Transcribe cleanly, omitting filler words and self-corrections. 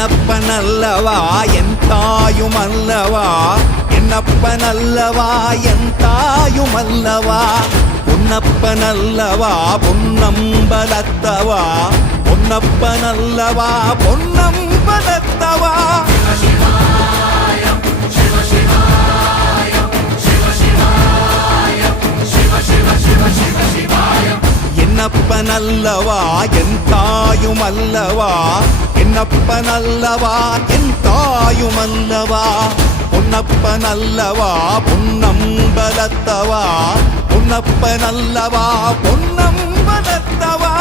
என்னப்பனல்லவா என் தாயுமல்லவா, என்னப்பனல்லவா என் தாயுமல்லவா, பொன்னப்பனல்லவா பொன்னம்பலத்தவா, பொன்னப்பனல்லவா பொன்னம்பலத்தவா. என்னப்பனல்லவா என் தாயுமல்லவா, என்னப்பனல்லவா என் தாயுமல்லவா, பொன்னப்பனல்லவா பொன்னம்பலத்தவா, பொன்னப்பனல்லவா பொன்னம்பலத்தவா.